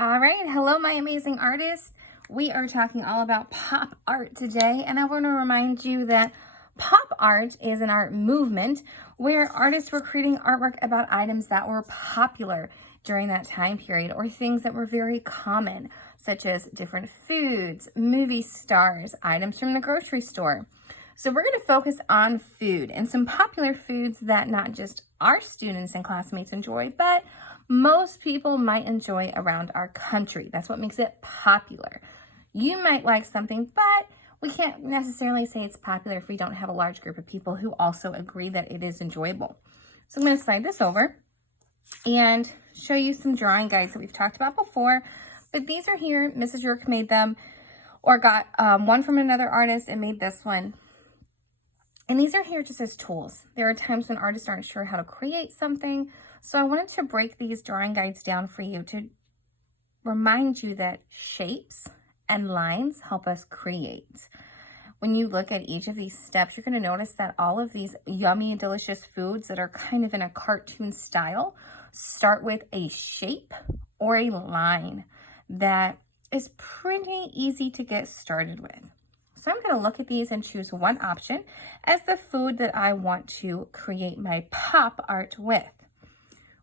All right, hello my amazing artists. We are talking all about pop art today, and I want to remind you that pop art is an art movement where artists were creating artwork about items that were popular during that time period or things that were very common, such as different foods, movie stars, items from the grocery store. So we're going to focus on food and some popular foods that not just our students and classmates enjoy, but most people might enjoy around our country. That's what makes it popular. You might like something, but we can't necessarily say it's popular if we don't have a large group of people who also agree that it is enjoyable. So I'm going to slide this over and show you some drawing guides that we've talked about before, but these are here. Mrs. York made them or got one from another artist and made this one. And these are here just as tools. There are times when artists aren't sure how to create something. So I wanted to break these drawing guides down for you to remind you that shapes and lines help us create. When you look at each of these steps, you're going to notice that all of these yummy and delicious foods that are kind of in a cartoon style start with a shape or a line that is pretty easy to get started with. So I'm going to look at these and choose one option as the food that I want to create my pop art with.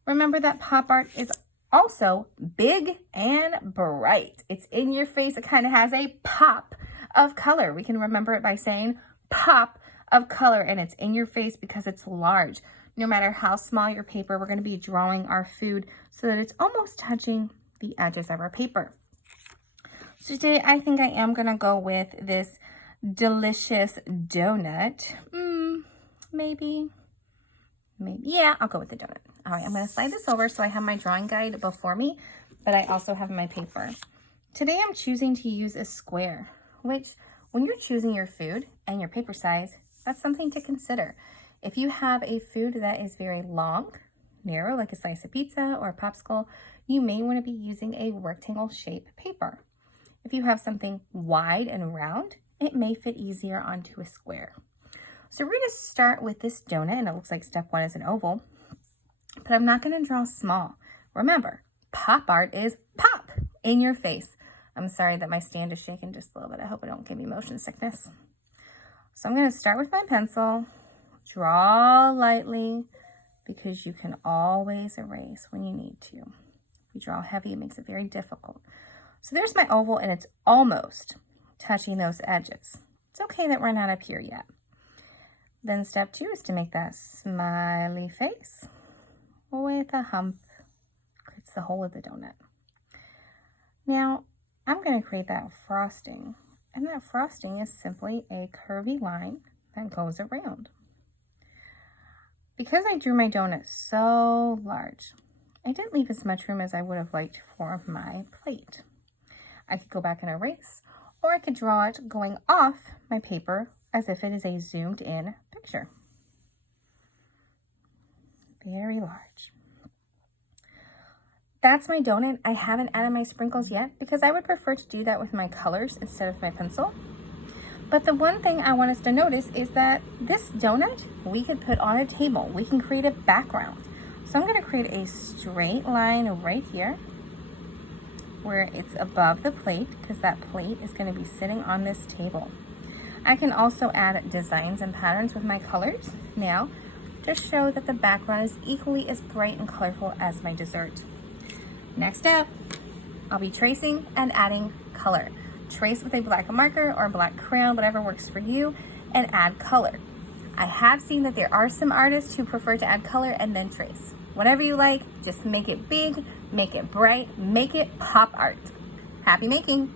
Remember that pop art is also big and bright. It's in your face. It kind of has a pop of color. We can remember it by saying pop of color, and it's in your face because it's large. No matter how small your paper, we're going to be drawing our food so that it's almost touching the edges of our paper. So today I think I am going to go with this delicious donut. Maybe. Yeah, I'll go with the donut. All right, I'm going to slide this over so I have my drawing guide before me, but I also have my paper. Today I'm choosing to use a square, which when you're choosing your food and your paper size, that's something to consider. If you have a food that is very long, narrow, like a slice of pizza or a popsicle, you may want to be using a rectangle shape paper. If you have something wide and round, it may fit easier onto a square. So we're going to start with this donut, and it looks like step one is an oval, but I'm not going to draw small. Remember, pop art is pop in your face. I'm sorry that my stand is shaking just a little bit. I hope I don't give me motion sickness. So I'm going to start with my pencil, draw lightly, because you can always erase when you need to. If you draw heavy, it makes it very difficult. So there's my oval, and it's almost touching those edges. It's okay that we're not up here yet. Then step two is to make that smiley face with a hump. Creates the whole of the donut. Now, I'm going to create that frosting. And that frosting is simply a curvy line that goes around. Because I drew my donut so large, I didn't leave as much room as I would have liked for my plate. I could go back and erase, or I could draw it going off my paper as if it is a zoomed in picture. Very large. That's my donut. I haven't added my sprinkles yet because I would prefer to do that with my colors instead of my pencil. But the one thing I want us to notice is that this donut we could put on a table. We can create a background. So I'm going to create a straight line right here where it's above the plate, because that plate is going to be sitting on this table. I can also add designs and patterns with my colors now to show that the background is equally as bright and colorful as my dessert. Next up, I'll be tracing and adding color. Trace with a black marker or black crayon, whatever works for you, and add color. I have seen that there are some artists who prefer to add color and then trace. Whatever you like, just make it big, make it bright, make it pop art. Happy making!